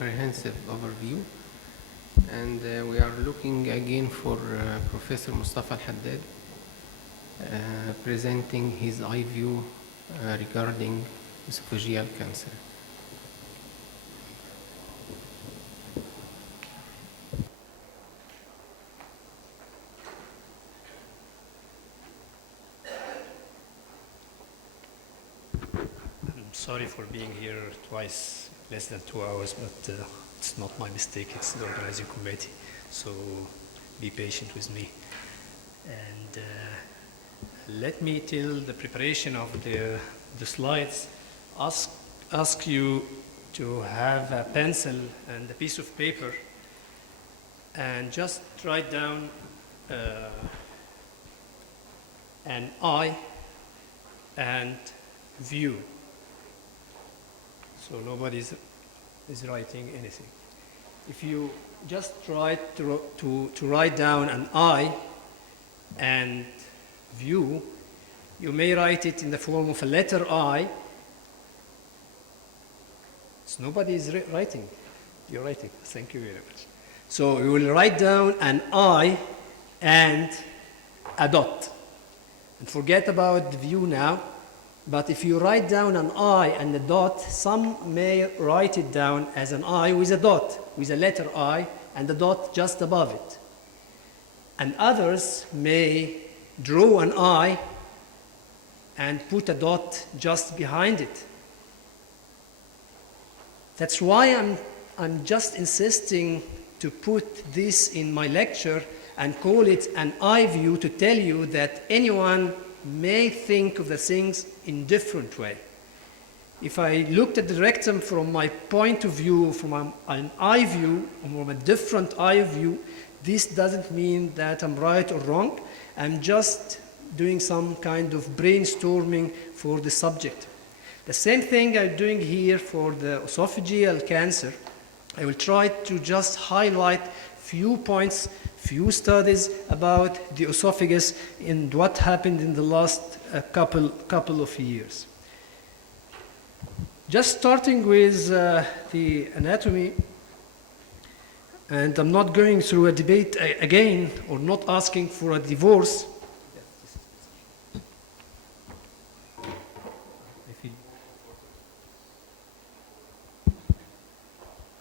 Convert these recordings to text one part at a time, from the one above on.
comprehensive overview. And we are looking again for Professor Mostafa Elhadad presenting his eye view regarding esophageal cancer. Sorry for being here twice, less than 2 hours, but it's not my mistake, it's the organizing committee. So be patient with me. And let me, till the preparation of the slides, ask you to have a pencil and a piece of paper and just write down an eye and view. So nobody is writing anything. If you just try to write down an eye and view, you may write it in the form of a letter I. So nobody is writing. You're writing. Thank you very much. So you will write down an I and a dot. And forget about the view now. But if you write down an I and a dot, some may write it down as an I with a dot, with a letter I and a dot just above it. And others may draw an I and put a dot just behind it. That's why I'm just insisting to put this in my lecture and call it an eye view to tell you that anyone may think of the things in different way. If I looked at the rectum from my point of view, from an eye view, or from a different eye view, this doesn't mean that I'm right or wrong. I'm just doing some kind of brainstorming for the subject. The same thing I'm doing here for the esophageal cancer. I will try to just highlight few points, few studies about the esophagus and what happened in the last couple of years. Just starting with the anatomy, and I'm not going through a debate again or not asking for a divorce.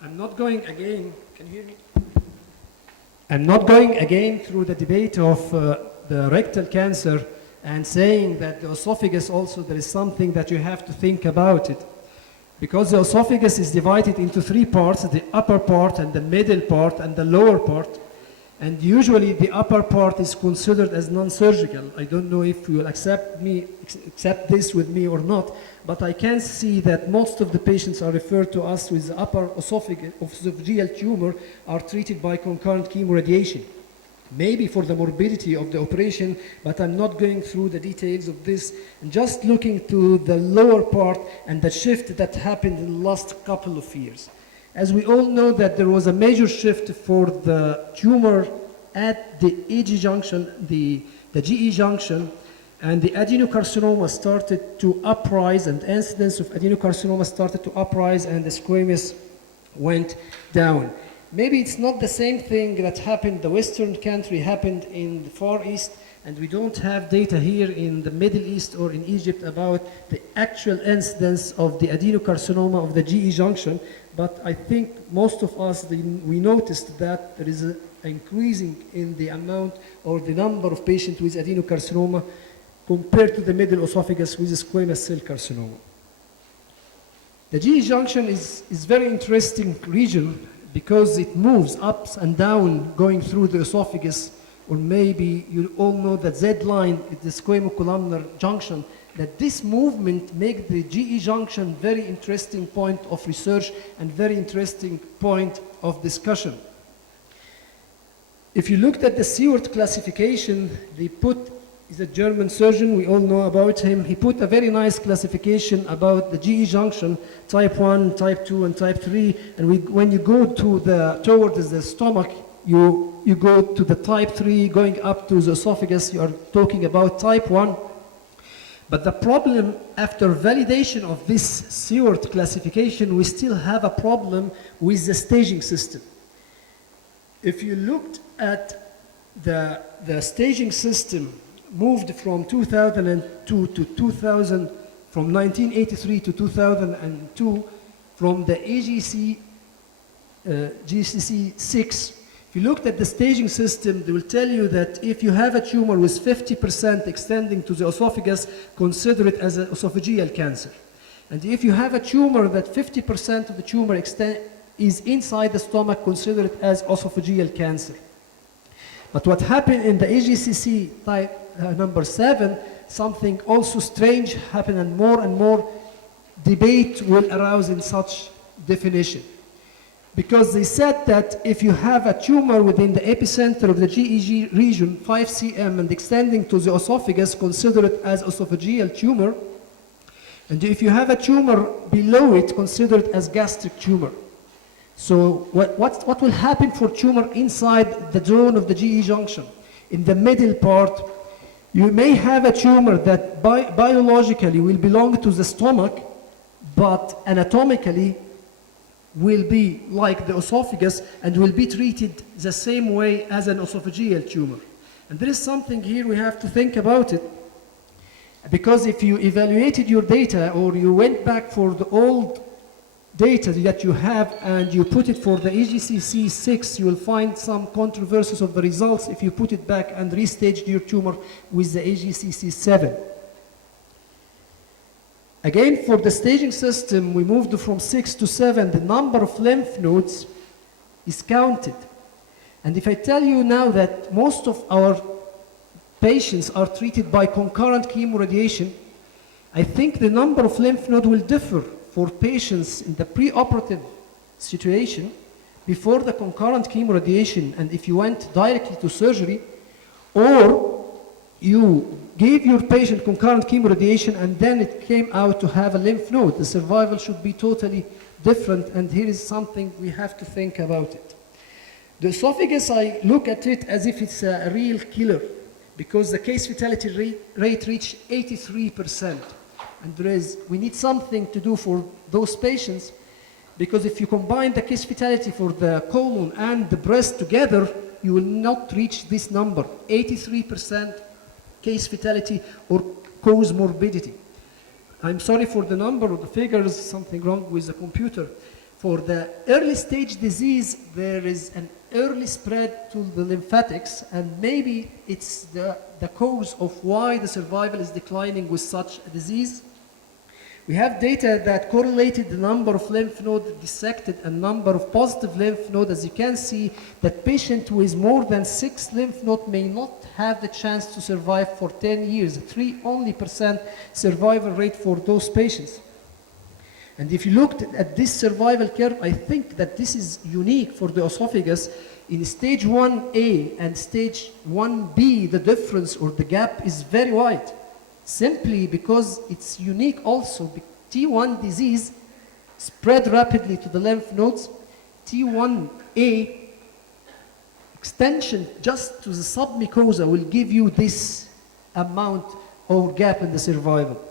I'm not going again, can you hear me? I'm not going again through the debate of the rectal cancer and saying that the esophagus also, there is something that you have to think about it. Because the esophagus is divided into three parts, the upper part and the middle part and the lower part. And usually the upper part is considered as non-surgical. I don't know if you will accept this with me or not, but I can see that most of the patients are referred to us with the upper esophageal tumor are treated by concurrent chemoradiation. Maybe for the morbidity of the operation, but I'm not going through the details of this. I'm just looking to the lower part and the shift that happened in the last couple of years. As we all know that there was a major shift for the tumor at the EG junction, the GE junction, and the adenocarcinoma started to uprise, and incidence of adenocarcinoma started to uprise, and the squamous went down. Maybe it's not the same thing that happened, the Western country happened in the Far East, and we don't have data here in the Middle East or in Egypt about the actual incidence of the adenocarcinoma of the GE junction, but I think most of us, we noticed that there is an increasing in the amount or the number of patients with adenocarcinoma compared to the middle esophagus with squamous cell carcinoma. The GE junction is very interesting region because it moves up and down going through the esophagus, or maybe you all know that Z line is the squamocolumnar junction, that this movement makes the GE junction very interesting point of research and very interesting point of discussion. If you looked at the Seward classification, he's a German surgeon, we all know about him. He put a very nice classification about the GE junction, type 1, type 2, and type 3. And when you go towards the stomach, you go to the type 3, going up to the esophagus, you are talking about type 1. But the problem, after validation of this Seward classification, we still have a problem with the staging system. If you looked at the staging system moved from 2002 to 2000, from 1983 to 2002, from the GCC 6. If you looked at the staging system, they will tell you that if you have a tumor with 50% extending to the esophagus, consider it as an esophageal cancer. And if you have a tumor that 50% of the tumor is inside the stomach, consider it as esophageal cancer. But what happened in the AGCC type number 7, something also strange happened, and more debate will arouse in such definition. Because they said that if you have a tumor within the epicenter of the GEG region, 5 cm, and extending to the esophagus, consider it as esophageal tumor. And if you have a tumor below it, consider it as gastric tumor. So what will happen for tumor inside the zone of the GE junction? In the middle part, you may have a tumor that biologically will belong to the stomach, but anatomically will be like the esophagus and will be treated the same way as an esophageal tumor. And there is something here we have to think about it, because if you evaluated your data or you went back for the old data that you have and you put it for the AGCC 6, you will find some controversies of the results if you put it back and restaged your tumor with the AGCC 7. Again, for the staging system, we moved from 6 to 7. The number of lymph nodes is counted. And if I tell you now that most of our patients are treated by concurrent chemoradiation, I think the number of lymph nodes will differ for patients in the preoperative situation before the concurrent chemoradiation, and if you went directly to surgery, or you gave your patient concurrent chemoradiation and then it came out to have a lymph node. The survival should be totally different, and here is something we have to think about it. The esophagus, I look at it as if it's a real killer, because the case fatality rate reached 83%. And we need something to do for those patients, because if you combine the case fatality for the colon and the breast together, you will not reach this number, 83% case fatality or cause morbidity. I'm sorry for the number or the figures, something wrong with the computer. For the early stage disease, there is an early spread to the lymphatics, and maybe it's the cause of why the survival is declining with such a disease. We have data that correlated the number of lymph nodes dissected and number of positive lymph nodes. As you can see, that patient with more than 6 lymph nodes may not have the chance to survive for 10 years, 3% survival rate for those patients. And if you looked at this survival curve, I think that this is unique for the esophagus. In stage 1A and stage 1B, the difference or the gap is very wide, simply because it's unique also. T1 disease spread rapidly to the lymph nodes. T1A extension just to the submucosa will give you this amount of gap in the survival.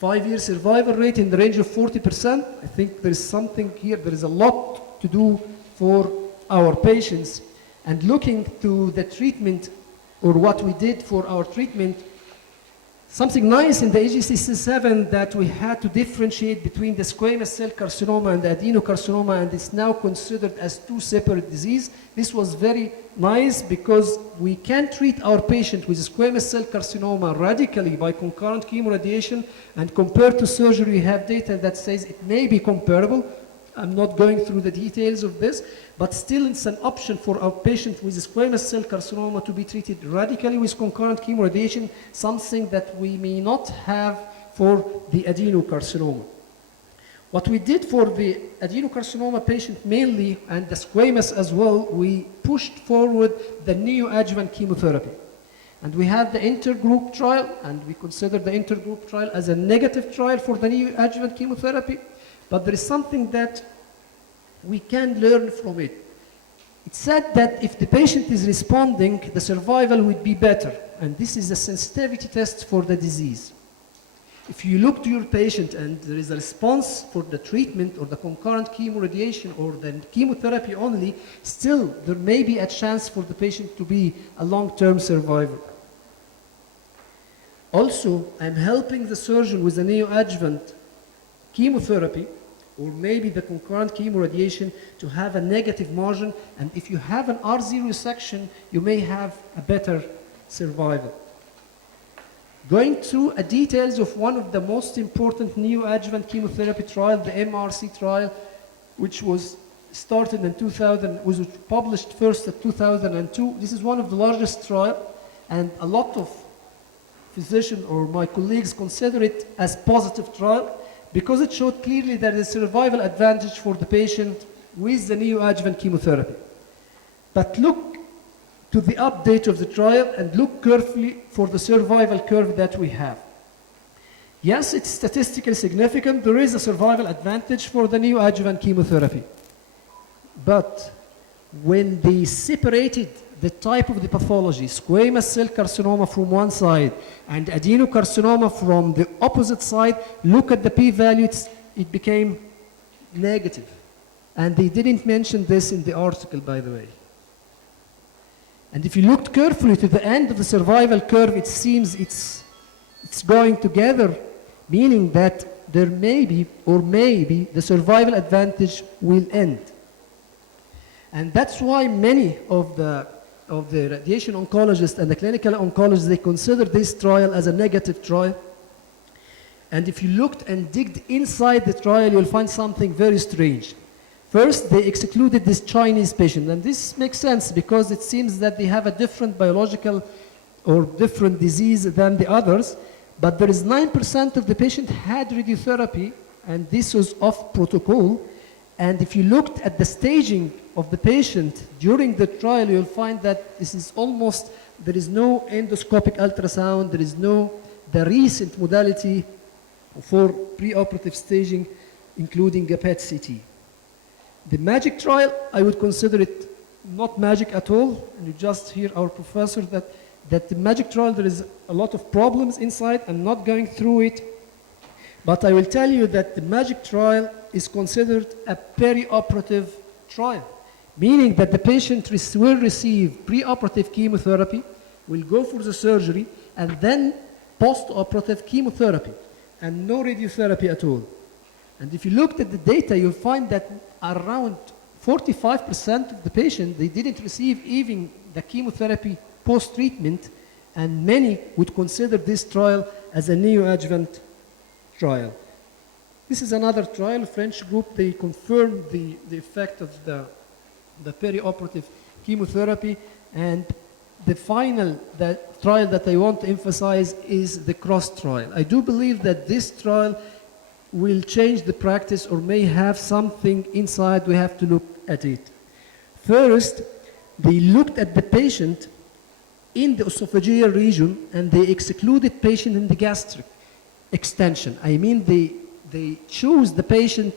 5-year survival rate in the range of 40%. I think there is something here, there is a lot to do for our patients. And looking to the treatment or what we did for our treatment, something nice in the AGCC7 that we had to differentiate between the squamous cell carcinoma and the adenocarcinoma, and it's now considered as 2 separate diseases. This was very nice because we can treat our patient with squamous cell carcinoma radically by concurrent chemoradiation, and compared to surgery, we have data that says it may be comparable. I'm not going through the details of this, but still it's an option for our patient with squamous cell carcinoma to be treated radically with concurrent chemoradiation, something that we may not have for the adenocarcinoma. What we did for the adenocarcinoma patient mainly, and the squamous as well, we pushed forward the neoadjuvant chemotherapy. And we had the intergroup trial, and we consider the intergroup trial as a negative trial for the neoadjuvant chemotherapy. But there is something that we can learn from it. It said that if the patient is responding, the survival would be better. And this is a sensitivity test for the disease. If you look to your patient and there is a response for the treatment or the concurrent chemoradiation or the chemotherapy only, still there may be a chance for the patient to be a long-term survivor. Also, I'm helping the surgeon with a neoadjuvant chemotherapy or maybe the concurrent chemoradiation to have a negative margin, and if you have an R0 section, you may have a better survival. Going through the details of one of the most important neoadjuvant chemotherapy trial, the MRC trial, which was started in 2000, was published first in 2002. This is one of the largest trials, and a lot of physicians or my colleagues consider it as positive trial because it showed clearly that there is survival advantage for the patient with the neoadjuvant chemotherapy. But look to the update of the trial and look carefully for the survival curve that we have. Yes, it's statistically significant. There is a survival advantage for the neoadjuvant chemotherapy. But when they separated the type of the pathology, squamous cell carcinoma from one side and adenocarcinoma from the opposite side, look at the p-value, it became negative. And they didn't mention this in the article, by the way. And if you looked carefully to the end of the survival curve, it seems it's going together, meaning that there may be, or maybe, the survival advantage will end. And that's why many of the radiation oncologists and the clinical oncologists, they consider this trial as a negative trial. And if you looked and digged inside the trial, you'll find something very strange. First, they excluded this Chinese patient, and this makes sense because it seems that they have a different biological or different disease than the others, but there is 9% of the patient had radiotherapy, and this was off protocol. And if you looked at the staging of the patient during the trial, you'll find that this is almost, there is no endoscopic ultrasound, there is no, the recent modality for preoperative staging, including a PET CT. The MAGIC trial, I would consider it not magic at all. And you just hear our professor that the MAGIC trial, there is a lot of problems inside. I'm not going through it. But I will tell you that the MAGIC trial is considered a perioperative trial, meaning that the patient will receive preoperative chemotherapy, will go for the surgery, and then postoperative chemotherapy, and no radiotherapy at all. And if you looked at the data, you'll find that around 45% of the patient, they didn't receive even the chemotherapy post-treatment, and many would consider this trial as a neoadjuvant trial. This is another trial, a French group. They confirmed the effect of the perioperative chemotherapy. And the final trial that I want to emphasize is the CROSS trial. I do believe that this trial will change the practice or may have something inside. We have to look at it. First, they looked at the patient in the esophageal region and they excluded patient in the gastric extension. I mean, they choose the patient,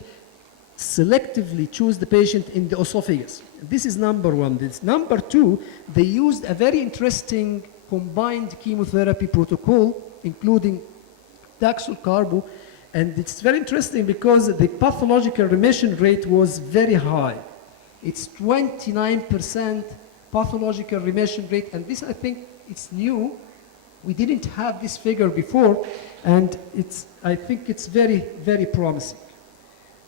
selectively choose the patient in the esophagus. This is number one. This number two, they used a very interesting combined chemotherapy protocol, including Taxol carbo, and it's very interesting because the pathological remission rate was very high. It's 29% pathological remission rate, and this, I think, it's new. We didn't have this figure before, and I think it's very, very promising.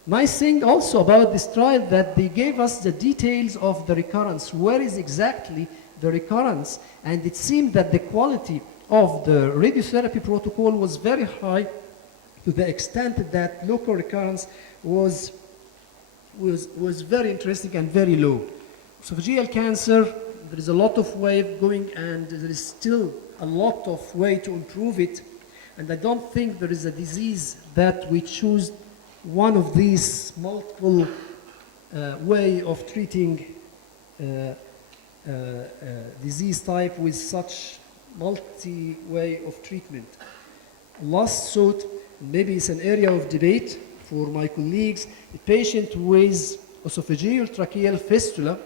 Nice thing also about this trial that they gave us the details of the recurrence. Where is exactly the recurrence? And it seemed that the quality of the radiotherapy protocol was very high to the extent that local recurrence was very interesting and very low. Esophageal cancer, there is a lot of way of going, and there is still a lot of way to improve it. And I don't think there is a disease that we choose one of these multiple way of treating disease type with such multi-way of treatment. Last thought, maybe it's an area of debate for my colleagues, a patient with esophageal tracheal fistula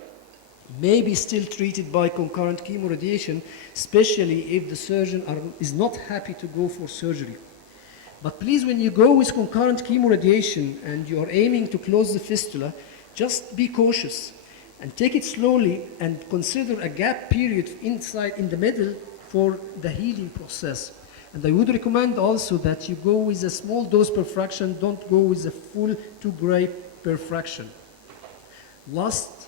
may be still treated by concurrent chemoradiation, especially if the surgeon is not happy to go for surgery. But please, when you go with concurrent chemoradiation and you are aiming to close the fistula, just be cautious and take it slowly and consider a gap period inside in the middle for the healing process. And I would recommend also that you go with a small dose per fraction, don't go with a full 2 gray per fraction. Last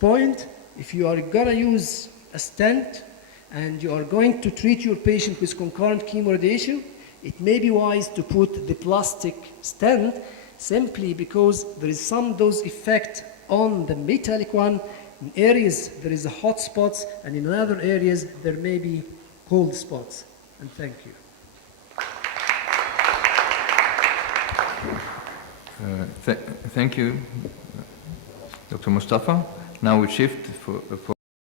point, if you are gonna use a stent and you are going to treat your patient with concurrent chemoradiation, it may be wise to put the plastic stent simply because there is some dose effect on the metallic one. In areas there is a hot spots, and in other areas there may be cold spots. And thank you. Thank you, Dr. Mostafa. Now we shift for